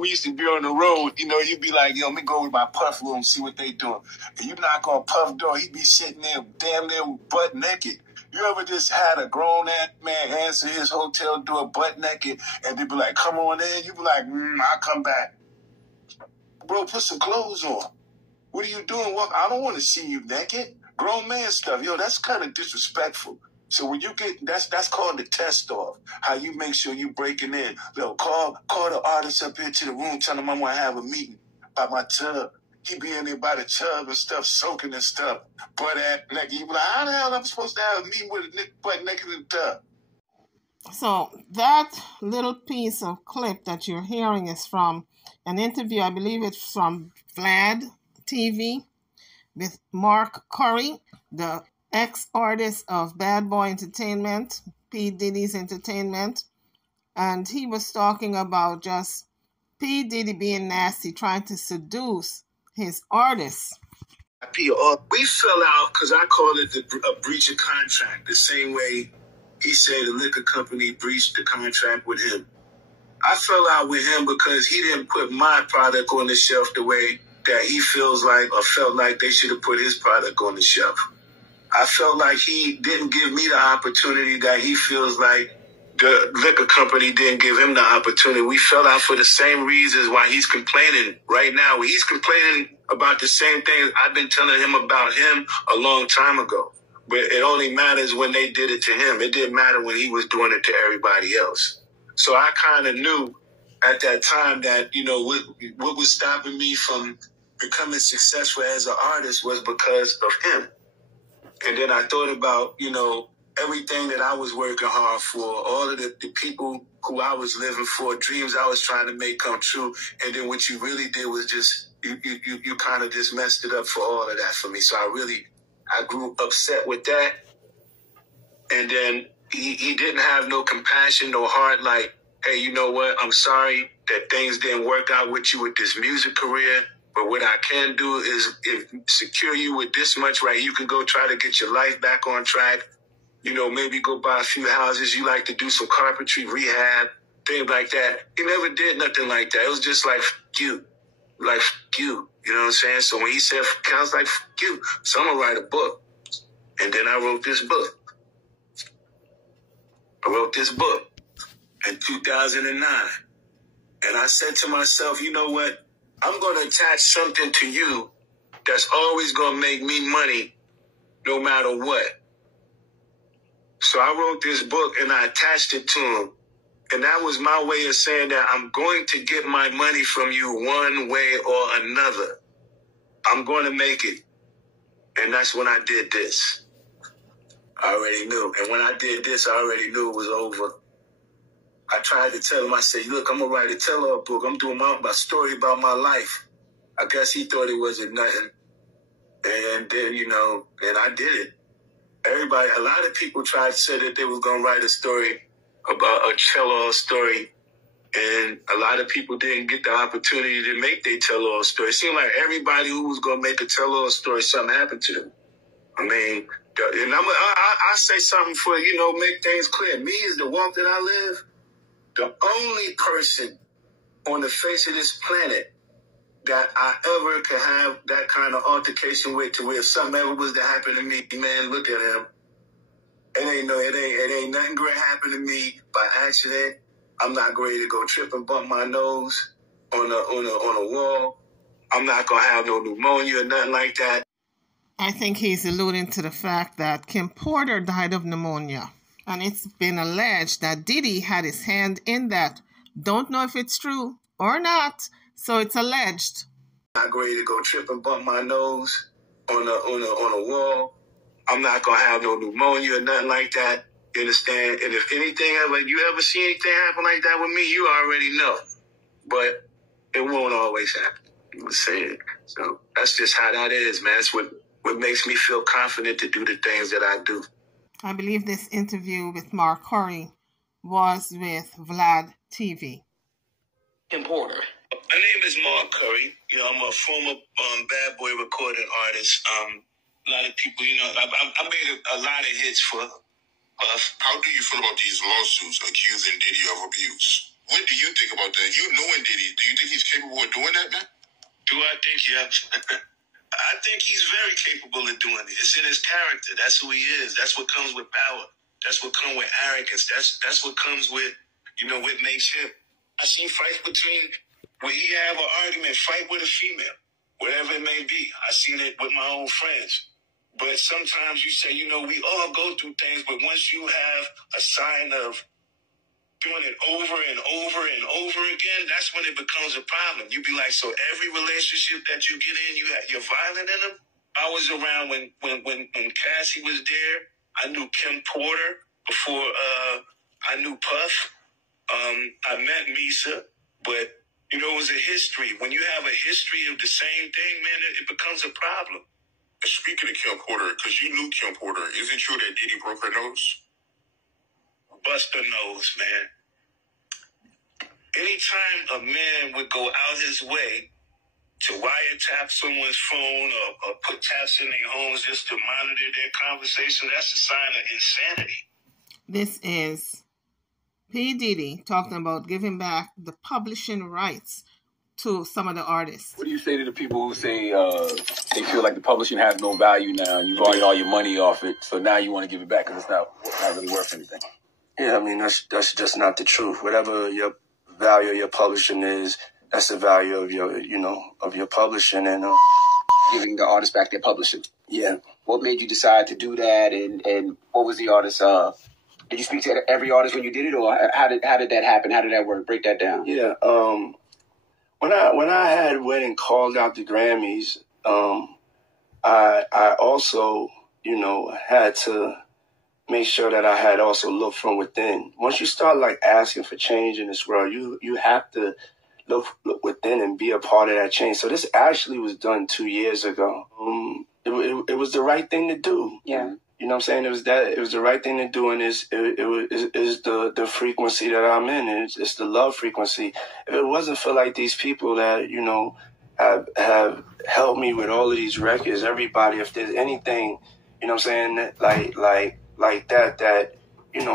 we used to be on the road. You'd be like, yo, let me go with my Puff room, see what they doing. And you knock on Puff door, he'd be sitting there damn near butt naked. You ever just had a grown-ass man answer his hotel door butt naked, and they'd be like, come on in? You'd be like, I'll come back. Bro, put some clothes on. What are you doing? I don't want to see you naked. Grown man stuff. Yo, that's kind of disrespectful. So when you get, that's called the test off. How you make sure you breaking in. Yo, call the artist up here to the room, tell him I want to have a meeting by my tub. He be in there by the tub and stuff, soaking and stuff. Butt naked. You be like, how the hell am I supposed to have a meeting with a butt naked in the tub? So that little piece of clip that you're hearing is from an interview, I believe it's from Vlad TV with Mark Curry, the ex-artist of Bad Boy Entertainment, P. Diddy's Entertainment. And he was talking about just P. Diddy being nasty, trying to seduce his artists. We fell out because I called it a breach of contract, the same way he said the liquor company breached the contract with him. I fell out with him because he didn't put my product on the shelf the way that he feels like or felt like they should have put his product on the shelf. I felt like he didn't give me the opportunity that he feels like the liquor company didn't give him the opportunity. We fell out for the same reasons why he's complaining right now. He's complaining about the same things I've been telling him about him a long time ago. But it only matters when they did it to him. It didn't matter when he was doing it to everybody else. So I kind of knew at that time that, what was stopping me from becoming successful as an artist was because of him. And then I thought about, everything that I was working hard for, all of the people who I was living for, dreams I was trying to make come true. And then what you really did was just, you kind of just messed it up for all of that for me. So I grew upset with that. And then he didn't have no compassion, no heart, like, hey, you know what? I'm sorry that things didn't work out with you with this music career. But what I can do is secure you with this much, right? You can go try to get your life back on track. Maybe go buy a few houses. You like to do some carpentry, rehab, things like that. He never did nothing like that. It was just like, f*** you. Like, f*** you. You know what I'm saying? So when he said, I was like, f*** you. So I'm going to write a book. And then I wrote this book. I wrote this book in 2009. And I said to myself, you know what? I'm going to attach something to you that's always going to make me money no matter what. So I wrote this book and I attached it to him. And that was my way of saying that I'm going to get my money from you one way or another. I'm going to make it. And that's when I did this. I already knew. And when I did this, I already knew it was over. I tried to tell him, I said, look, I'm going to write a tell-all book. I'm doing my story about my life. I guess he thought it wasn't nothing. And then, and I did it. A lot of people tried to say that they were going to write a story about a tell-all story. And a lot of people didn't get the opportunity to make their tell-all story. It seemed like everybody who was going to make a tell-all story, something happened to them. I mean, and I say something for, make things clear. Me is the walk that I live. The only person on the face of this planet that I ever could have that kind of altercation with, to where if something ever was to happen to me, man, look at him. It ain't nothing great happen to me by accident. I'm not going to go trip and bump my nose on a wall. I'm not gonna have no pneumonia or nothing like that. I think he's alluding to the fact that Kim Porter died of pneumonia. And it's been alleged that Diddy had his hand in that. Don't know if it's true or not, so it's alleged. I'm not going to go trip and bump my nose on a wall. I'm not going to have no pneumonia or nothing like that. You understand? And if you ever see anything happen like that with me, you already know. But it won't always happen. I'm saying. So that's just how that is, man. That's what makes me feel confident to do the things that I do. I believe this interview with Mark Curry was with Vlad TV. Kim Porter. My name is Mark Curry. I'm a former Bad Boy recording artist. A lot of people, I made a lot of hits for Puff. How do you feel about these lawsuits accusing Diddy of abuse? What do you think about that? You knowing Diddy, do you think he's capable of doing that, man? Do I think I think he's very capable of doing it. It's in his character. That's who he is. That's what comes with power. That's what comes with arrogance. That's what comes with, what makes him. I seen fights between, when he have an argument, fight with a female, wherever it may be. I seen it with my own friends. But sometimes you say, we all go through things, but once you have a sign of doing it over and over and over again, that's when it becomes a problem. You be like, so every relationship that you get in, you're violent in them? I was around when Cassie was there. I knew Kim Porter before I knew Puff. I met Misa, but it was a history. When you have a history of the same thing, man, it becomes a problem. Speaking of Kim Porter, because you knew Kim Porter, is it true that Diddy broke her nose? Bust her nose, man. Anytime a man would go out his way to wiretap someone's phone or put taps in their homes just to monitor their conversation, that's a sign of insanity. This is P. Diddy talking about giving back the publishing rights to some of the artists. What do you say to the people who say they feel like the publishing has no value now and you've earned all your money off it, so now you want to give it back because it's not really worth anything? Yeah, I mean, that's just not the truth. Whatever your value of your publishing is, that's the value of your publishing and giving the artist back their publishing. Yeah. What made you decide to do that, and what was the artist? Did you speak to every artist when you did it, or how did that happen? How did that work? Break that down. Yeah. When I had went and called out the Grammys, I also had to make sure that I had also looked from within. Once you start asking for change in this world, you have to look within and be a part of that change. So this actually was done 2 years ago. It was the right thing to do. Yeah. You know what I'm saying? It was the right thing to do, and it's the frequency that I'm in. It's the love frequency. If it wasn't for these people that have helped me with all of these records, everybody, if there's anything, you know what I'm saying, like that,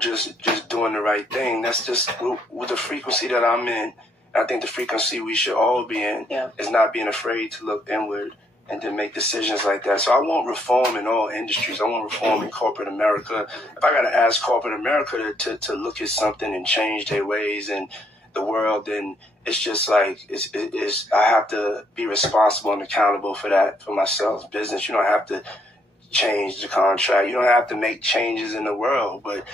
just doing the right thing. That's just with the frequency that I'm in. I think the frequency we should all be in is not being afraid to look inward and to make decisions like that. So I want reform in all industries. I want reform in corporate America. If I got to ask corporate America to look at something and change their ways and the world, then it's just I have to be responsible and accountable for that, for myself. Business, you don't have to change the contract. You don't have to make changes in the world. But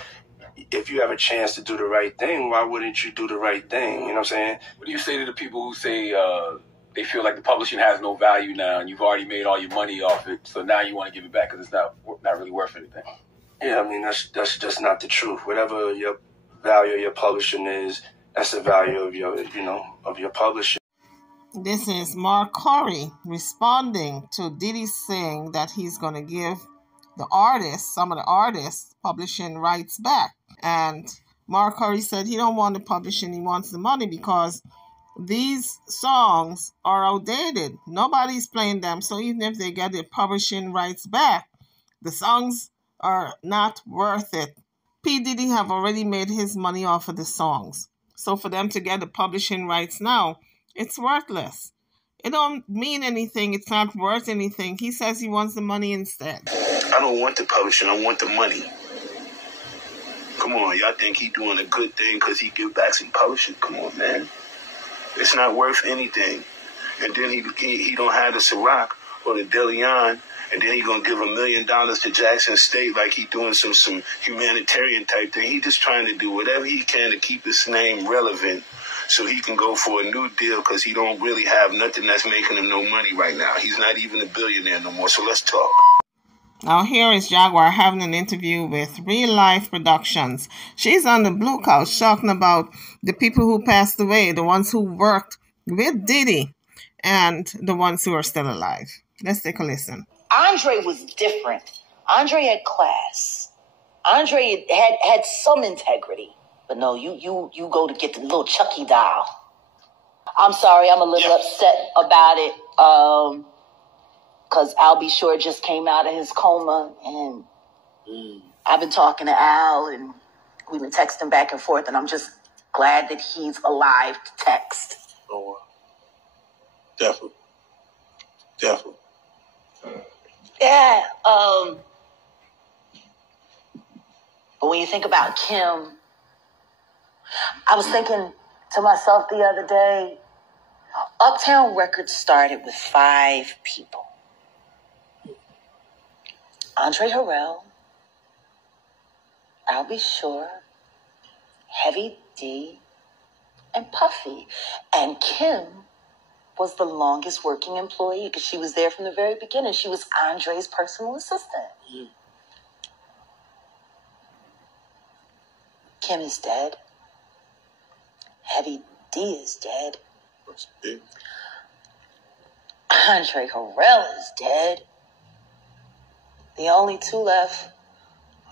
if you have a chance to do the right thing, why wouldn't you do the right thing? You know what I'm saying? What do you say to the people who say they feel like the publishing has no value now and you've already made all your money off it, so now you want to give it back because it's not really worth anything? Yeah, I mean, that's just not the truth. Whatever your value of your publishing is, that's the value of your publishing. This is Mark Curry responding to Diddy saying that he's going to give some of the artists, publishing rights back. And Mark Curry said he don't want the publishing, he wants the money because these songs are outdated. Nobody's playing them. So even if they get the publishing rights back, the songs are not worth it. P. Diddy have already made his money off of the songs. So for them to get the publishing rights now, it's worthless. It don't mean anything. It's not worth anything. He says he wants the money instead. I don't want the publishing. I want the money. Come on, y'all think he doing a good thing because he give back some publishing? Come on, man. It's not worth anything. And then he don't have the Ciroc or the DeLeon, and then he gonna give $1 million to Jackson State like he doing some humanitarian type thing. He just trying to do whatever he can to keep his name relevant so he can go for a new deal because he don't really have nothing that's making him no money right now. He's not even a billionaire no more, so let's talk. Now here is Jaguar having an interview with Real Life Productions. She's on the Blue Couch talking about the people who passed away, the ones who worked with Diddy, and the ones who are still alive. Let's take a listen. Andre was different. Andre had class. Andre had some integrity. But no, you go to get the little Chucky doll. I'm sorry, I'm a little upset about it. Because Al B. Shore just came out of his coma, and I've been talking to Al, and we've been texting back and forth, and I'm just glad that he's alive to text. Oh, definitely. Definitely. Yeah. But when you think about Kim, I was thinking to myself the other day, Uptown Records started with 5 people. Andre Harrell, I'll Be Sure, Heavy D, and Puffy. And Kim was the longest working employee because she was there from the very beginning. She was Andre's personal assistant. Mm. Kim is dead. Heavy D is dead. Andre Harrell is dead. The only 2 left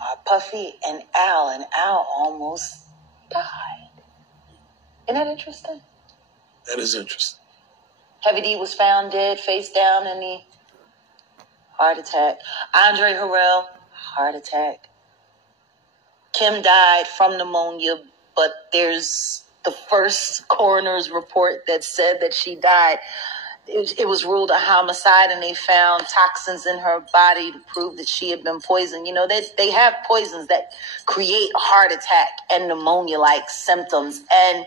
are Puffy and Al almost died. Isn't that interesting? That is interesting. Heavy D was found dead, face down in the heart attack. Andre Harrell, heart attack. Kim died from pneumonia, but there's the first coroner's report that said that she died. It was ruled a homicide, and they found toxins in her body to prove that she had been poisoned. You know, they have poisons that create heart attack and pneumonia-like symptoms. And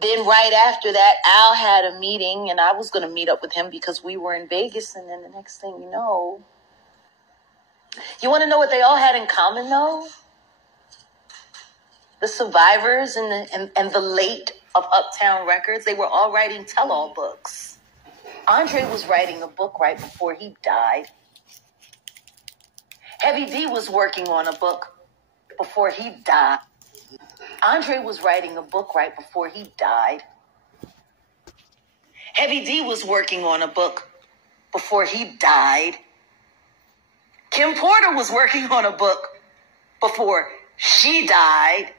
then right after that, Al had a meeting, and I was going to meet up with him because we were in Vegas. And then the next thing you know, you want to know what they all had in common, though? The survivors and the late of Uptown Records, they were all writing tell-all books. Andre was writing a book right before he died. Heavy D was working on a book before he died. Andre was writing a book right before he died. Heavy D was working on a book before he died. Kim Porter was working on a book before she died.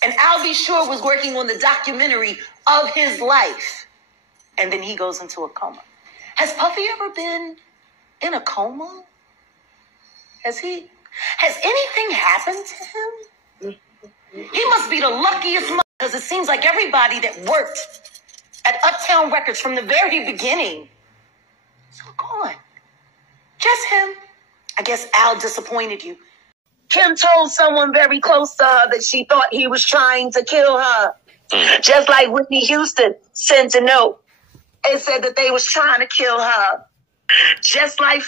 And Al B. Sure was working on the documentary of his life. And then he goes into a coma. Has Puffy ever been in a coma? Has anything happened to him? He must be the luckiest man, because it seems like everybody that worked at Uptown Records from the very beginning is gone. Just him. I guess Al disappointed you. Kim told someone very close to her that she thought he was trying to kill her. Just like Whitney Houston sent a note and said that they was trying to kill her. Just like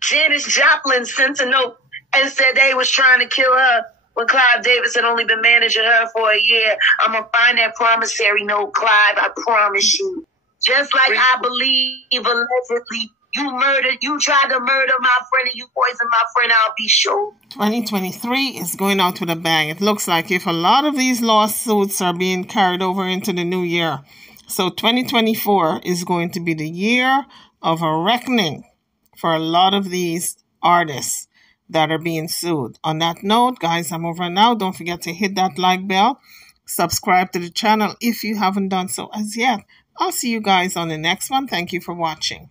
Janis Joplin sent a note and said they was trying to kill her when Clive Davis had only been managing her for a year. I'm going to find that promissory note, Clive, I promise you. Just like I believe, allegedly, you tried to murder my friend and you poisoned my friend, I'll be sure. 2023 is going out with a bang. It looks like if a lot of these lawsuits are being carried over into the new year. So 2024 is going to be the year of a reckoning for a lot of these artists that are being sued. On that note, guys, I'm over now. Don't forget to hit that like bell. Subscribe to the channel if you haven't done so as yet. I'll see you guys on the next one. Thank you for watching.